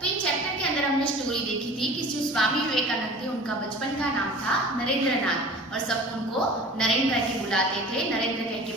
तो in chapter के अंदर हमने स्टोरी देखी थी कि जो स्वामी विवेकानंद थे उनका बचपन का नाम था नरेंद्र नाथ और सब उनको नरेंद्र कह के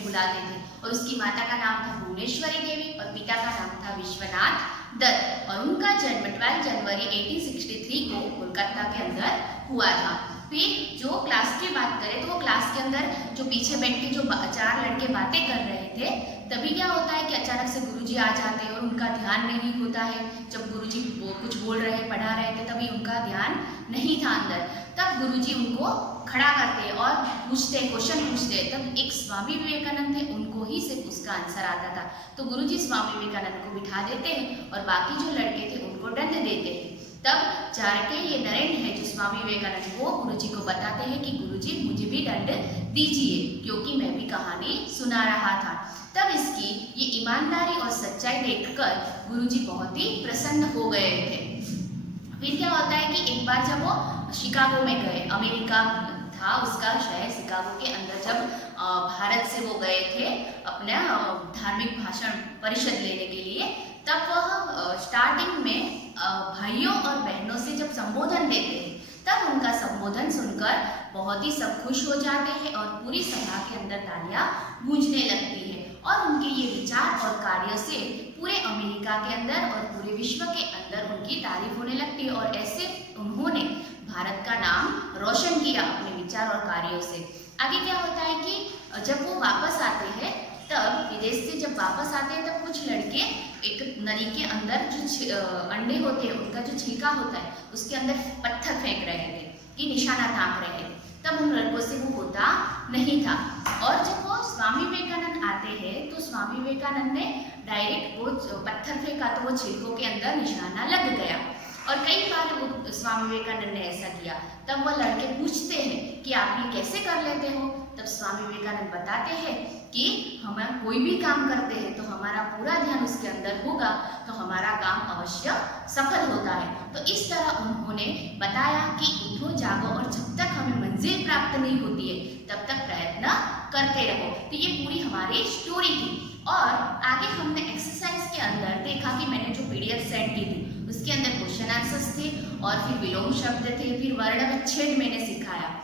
बुलाते थे और उसकी माता का नाम था भुवनेश्वरी देवी और पिता का नाम था विश्वनाथ दत्त और उनका जन्म 12 जनवरी 1863 को कोलकाता के अंदर हुआ था। फिर जो क्लास की बात करें तो वो क्लास के अंदर जो पीछे बैठ के जो 4 लड़के बातें कर रहे थे, तभी क्या होता है कि अचानक से गुरुजी आ जाते हैं और उनका ध्यान नहीं होता है। जब गुरुजी कुछ बोल रहे पढ़ा रहे थे तभी उनका ध्यान नहीं था अंदर, तब गुरुजी उनको खड़ा करते और क्वेश्चन पूछते। तब एक स्वामी विवेकानंद थे, उनको ही सिर्फ उसका आंसर आता था, तो गुरुजी स्वामी विवेकानंद को बिठा देते हैं और बाकी जो लड़के थे उनको दंड देते हैं। तब जाके ये नरेंद्र है जो स्वामी विवेकानंद को गुरुजी को बताते हैं कि गुरुजी मुझे भी दंड दीजिए क्योंकि मैं भी कहानी सुना रहा था। तब इसकी ये ईमानदारी और सच्चाई देखकर गुरुजी बहुत ही प्रसन्न हो गए थे। फिर क्या होता है कि एक बार जब वो शिकागो में गए, अमेरिका था उसका शहर शिकागो के अंदर, जब भारत से वो गए थे अपना धार्मिक भाषण परिषद लेने के लिए, तब वह स्टार्टिंग में भाइयों और बहनों से जब संबोधन देते हैं तब उनका संबोधन सुनकर बहुत ही सब खुश हो जाते हैं और पूरी सभा के अंदर तालियां गूंजने लगती है और उनके ये विचार और कार्य से पूरे अमेरिका के अंदर और पूरे विश्व के अंदर उनकी तारीफ होने लगती है और ऐसे उन्होंने भारत का नाम रोशन किया अपने विचार और कार्यों से। आगे क्या होता है कि जब वो वापस आते हैं, तब विदेश से जब वापस आते हैं तब कुछ लड़के एक नली के अंदर जो अंडे होते हैं उनका जो छिलका होता है उसके अंदर पत्थर फेंक रहे थे कि निशाना ताक रहे थे। तब उन लड़कों से वो होता नहीं था और जब वो स्वामी विवेकानंद आते हैं तो स्वामी विवेकानंद ने डायरेक्ट वो पत्थर फेंका तो वो छिलकों के अंदर निशाना लग गया और कई बार वो स्वामी विवेकानंद ने ऐसा किया। तब वो लड़के पूछते हैं कि आप ये कैसे कर लेते हो? तब स्वामी विवेकानंद बताते हैं कि हम कोई भी काम करते हैं तो हमारा पूरा ध्यान उसके अंदर होगा तो हमारा काम अवश्य सफल होता है। तो इस तरह उन्होंने बताया कि उठो जागो और जब तक हमें मंजिल प्राप्त नहीं होती है तब तक प्रयत्न करते रहो। तो ये पूरी हमारी स्टोरी थी और आगे हमने एक्सरसाइज के अंदर देखा कि मैंने जो पीडीएफ सेंड की थी उसके अंदर क्वेश्चन आंसर्स थे और फिर विलोम शब्द थे, फिर वर्ण विच्छेद मैंने सिखाया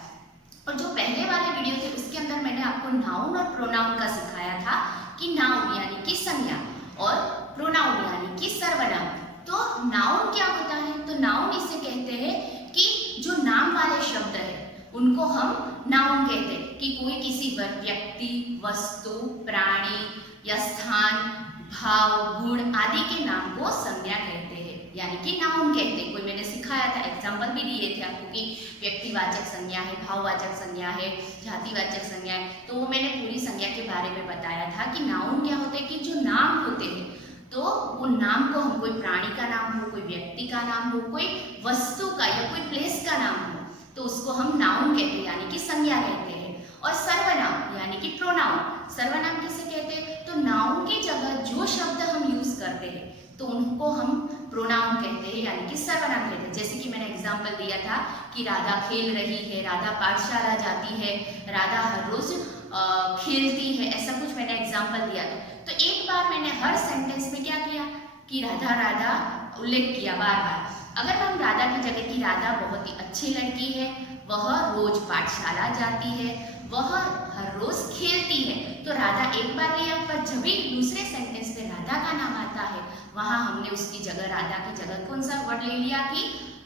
और जो पहले वाले वीडियो थे उसके अंदर मैंने आपको नाउन और प्रोनाउन का सिखाया था कि नाउन यानी कि संज्ञा और प्रोनाउन यानी कि सर्वनाम। तो नाउन क्या होता है? तो नाउन इसे कहते हैं कि जो नाम वाले शब्द है उनको हम नाउन कहते हैं कि कोई किसी व्यक्ति, वस्तु, प्राणी या स्थान, भाव, गुण आदि के नाम को संज्ञा कहते हैं यानी कि नाउन कहते हैं। कोई मैंने सिखाया था, एग्जाम्पल भी दिए थे आपको कि व्यक्तिवाचक संज्ञा है, भाववाचक संज्ञा है, जातिवाचक संज्ञा है, तो वो मैंने पूरी संज्ञा के बारे में बताया था कि नाउन क्या होते हैं कि जो नाम होते हैं तो वो नाम को हम कोई प्राणी का नाम हो, कोई व्यक्ति का नाम हो, कोई वस्तु का या कोई प्लेस का नाम हो तो उसको हम नाउन कहते हैं यानी कि संज्ञा कहते हैं। और सर्वनाम यानी कि प्रोनाउन, सर्वनाम किसे कहते हैं? तो नाउन की जगह जो शब्द हम यूज करते हैं तो उनको हम प्रोनाउन कहते हैं यानी कि सर्वनाम कहते हैं। जैसे कि मैंने एग्जाम्पल दिया था कि राधा खेल रही है, राधा पाठशाला जाती है, राधा हर रोज खेलती है, ऐसा कुछ मैंने एग्जाम्पल दिया था। तो एक बार मैंने हर सेंटेंस में क्या किया कि राधा राधा उल्लेख किया बार बार। अगर हम राधा की जगह की राधा बहुत ही अच्छी लड़की है, वह रोज पाठशाला जाती है, वह हर रोज खेलती है, तो राधा एक बार लिया, पर जब भी दूसरे सेंटेंस में राधा का नाम आता है वहां हमने उसकी जगह राधा की जगह कौन सा वर्ड ले लिया कि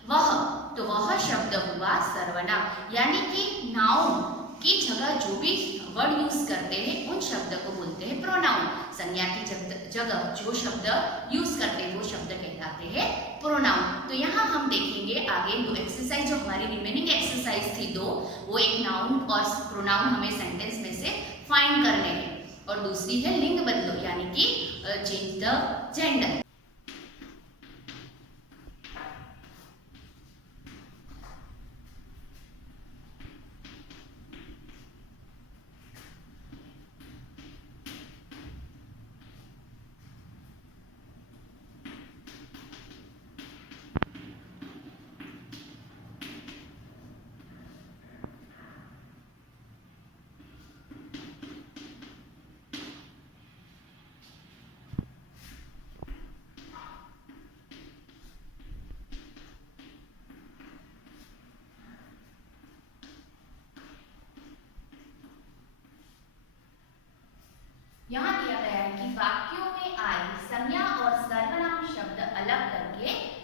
वह, तो वह शब्द हुआ सर्वनाम यानी कि नाउन की जगह जो भी वर्ड यूज करते हैं उन शब्द को बोलते हैं प्रोनाउन। संज्ञा की जगह जो शब्द यूज करते हैं वो शब्द कहलाते हैं प्रोनाउन। तो यहाँ हम देखेंगे आगे दो एक्सरसाइज, जो हमारी रिमेनिंग एक्सरसाइज थी दो, वो एक नाउन और प्रोनाउन हमें सेंटेंस में से फाइंड करने हैं और दूसरी है लिंग बदलो यानी कि चेंज द जेंडर।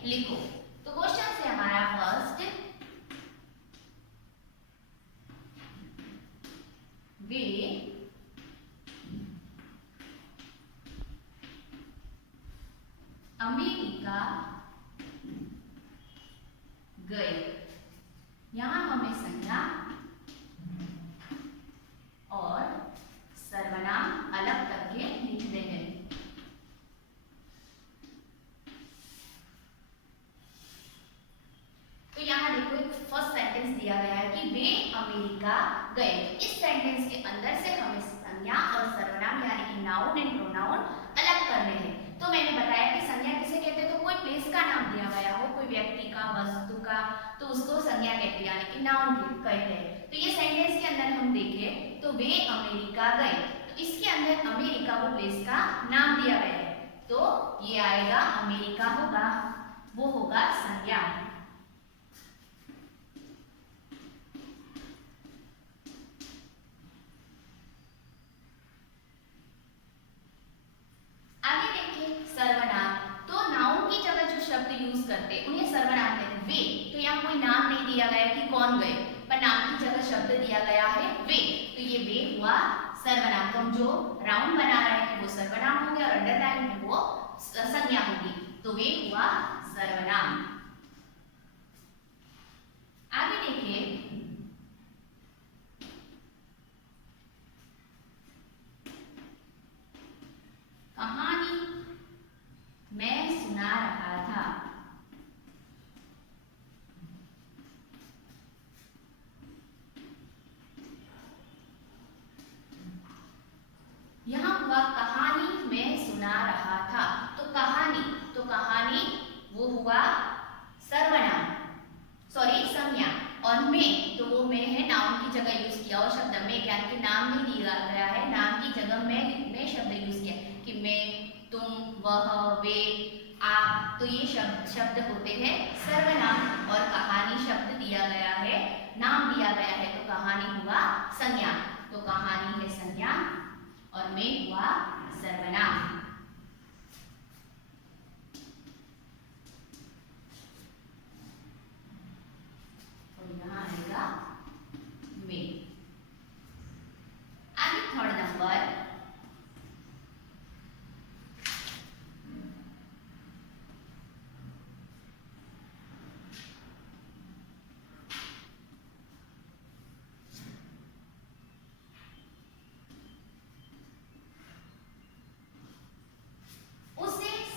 लिखो। तो क्वेश्चन से हमारा फर्स्ट, वे अमेरिका गए। यहां हमें संज्ञा और सर्वनाम अलग करके लिखते हैं। तो यहाँ देखो एक फर्स्ट सेंटेंस दिया गया है कि वे अमेरिका गए। इस सेंटेंस के अंदर से हमें संज्ञा और सर्वनाम यानी कि नाउन एंड प्रोनाउन अलग करने हैं। तो मैंने बताया कि संज्ञा किसे कहते हैं, तो कोई प्लेस का नाम दिया गया हो, कोई व्यक्ति का, वस्तु का, तो उसको संज्ञा कहते हैं यानी कि नाउन कहते हैं। तो ये सेंटेंस के अंदर हम देखें तो वे अमेरिका गए, तो इसके अंदर अमेरिका वो प्लेस का नाम दिया गया है, तो ये आएगा अमेरिका होगा, वो होगा संज्ञा। आगे देखिए सर्वनाम। तो नाउन की जगह जो शब्द यूज करते हैं उन्हें सर्वनाम कहते हैं। वे, तो यहाँ कोई नाम नहीं दिया गया कि कौन गए, पर नाम की जगह शब्द दिया गया है वे, तो ये वे हुआ सर्वनाम। तो हम जो राउंड बना रहे हैं वो सर्वनाम हो गया और अंडरलाइन में वो संज्ञा होगी, तो वे हुआ सर्वनाम। आगे देखिए कहानी मैं सुना रहा था। यहां हुआ कहानी मैं सुना रहा था, तो कहानी वो हुआ सर्वनाम, सॉरी संज्ञा, और मैं, तो वो मैं है नाउन की जगह यूज किया और शब्द में यानी कि नाम नहीं दिया गया है, नाम की जगह मैं शब्द यूज किया कि मैं, तुम, वह, वे, आप, तो ये शब्द होते हैं सर्वनाम। और कहानी शब्द दिया गया है, नाम दिया गया है, तो कहानी हुआ संज्ञा, तो कहानी है संज्ञा और मैं हुआ सर्वनाम। और यहाँ आएगा मैं। आगे थर्ड नंबर,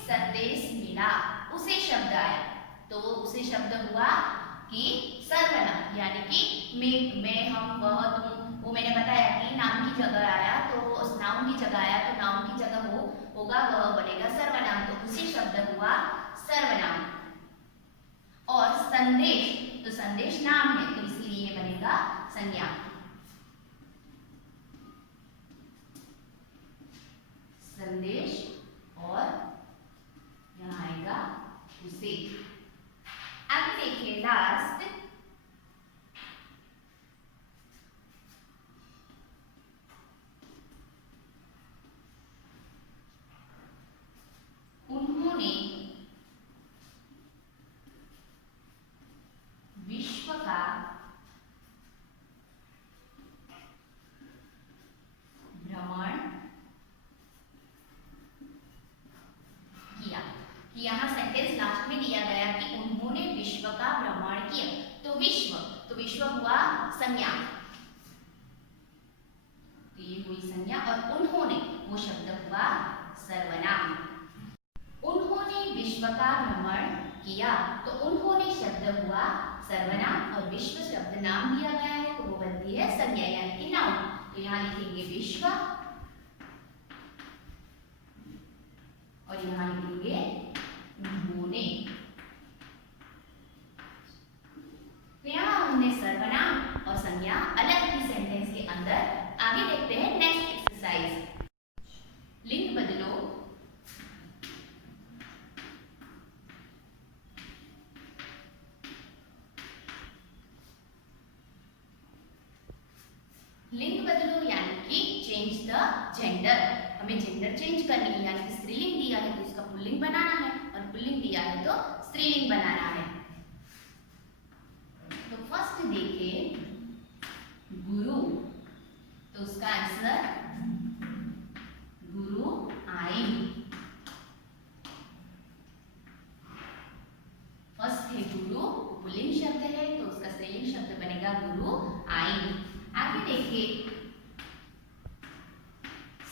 संदेश मिला। उसे शब्द आया, तो उसे शब्द हुआ कि सर्वनाम यानी कि मैं, हम, वह, तुम, वो मैंने बताया कि नाम की जगह आया, तो उस नाउन की जगह आया, तो नाउन की जगह होगा वह बनेगा सर्वनाम, तो उसी शब्द हुआ सर्वनाम। और संदेश, तो संदेश नाम है, तो इसलिए बनेगा संज्ञा। संदेश और यहाँ आएगा उसे। अब देखिए लास्ट, उन्होंने विश्व का भ्रमण किया। यहाँ सेंटेंस लास्ट में दिया गया कि उन्होंने विश्व का भ्रमण किया, तो विश्व हुआ संज्ञा, तो ये हुई संज्ञा, और उन्होंने वो शब्द हुआ सर्वनाम। उन्होंने विश्व का भ्रमण किया, तो उन्होंने शब्द हुआ सर्वनाम और विश्व शब्द नाम दिया गया है, तो वो बनती है संज्ञा यानी कि नाउन। तो यहाँ लिखेंगे विश्व और यहाँ लिखेंगे उन्होंने। तो यहाँ हमने सर्वनाम और संज्ञा अलग ही सेंटेंस के अंदर। आगे देखते हैं नेक्स्ट एक्सरसाइज, लिंग बदलो। लिंग बदलो यानी कि चेंज द जेंडर, हमें जेंडर चेंज करनी है, यानी कि स्त्रीलिंग दिया है तो इसका पुल्लिंग बनाना है, और पुल्लिंग दिया है तो स्त्रीलिंग बनाना है। तो फर्स्ट देखिए गुरु, तो उसका आंसर गुरु आइन। फर्स्ट है गुरु, पुल्लिंग शब्द है तो उसका स्त्रीलिंग शब्द बनेगा गुरु आइन। आगे देखिए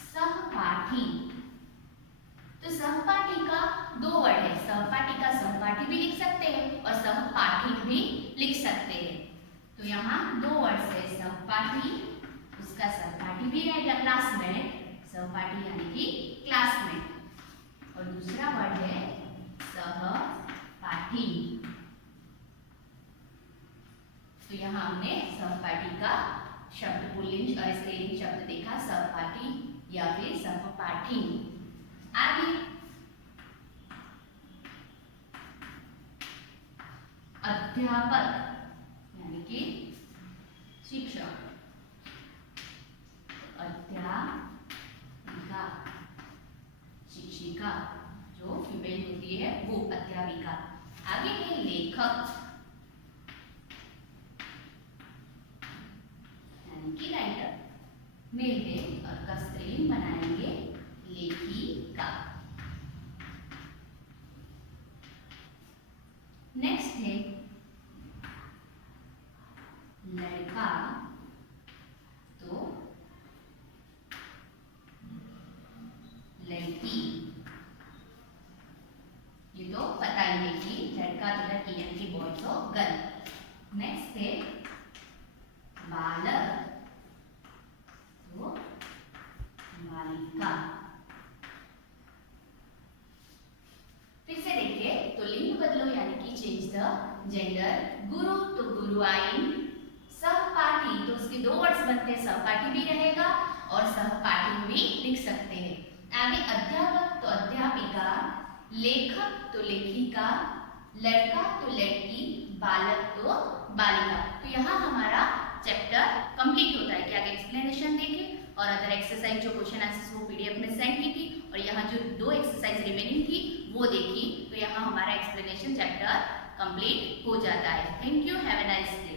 सहपाठी, तो सहपाठी का दो वर्ड है, सहपाठी का सहपाठी भी लिख सकते हैं और सहपाठी भी लिख सकते हैं। तो यहाँ दो वर्ड है, सहपाठी, उसका सहपाठी भी रहेगा क्लासमेट, सहपाठी यानी कि क्लासमेट, और दूसरा वर्ड है सहपाठी। तो यहाँ हमने सहपाठी का शब्द पुल्लिंग और स्त्रीलिंग शब्द देखा, सहपाठी या फिर सहपाठी। आगे अध्यापक यानी कि शिक्षक, अध्यापिका शिक्षिका जो फीमेल होती है वो अध्यापिका। आगे है लेखक यानी कि राइटर, मेल है और का स्त्रीलिंग बनाएंगे लेखिका। नेक्स्ट है लड़का, तो लड़की, ये तो पता ही है कि लड़का तो लड़की यानी कि बॉय तो गर्ल। नेक्स्ट है बालक, तो बालिका। फिर से देखिए तो लिंग बदलो यानी कि चेंज द जेंडर। गुरु तो गुरु आइन, सहपाठी तो उसके दो वर्ड्स बनते हैं, सहपाठी भी रहेगा और सहपाठी भी लिख सकते हैं। आगे अध्यापक तो अध्यापिका, लेखक तो लेखिका, लड़का तो लड़की, बालक तो बालिका। तो यहाँ हमारा चैप्टर कंप्लीट होता है कि आगे एक्सप्लेनेशन देखें और अदर एक्सरसाइज जो क्वेश्चन आंसर्स वो पीडीएफ में सेंड की थी और यहाँ जो दो एक्सरसाइज रिमेनिंग थी वो देखी। तो यहाँ हमारा एक्सप्लेनेशन चैप्टर कंप्लीट हो जाता है। Thank you, have a nice day.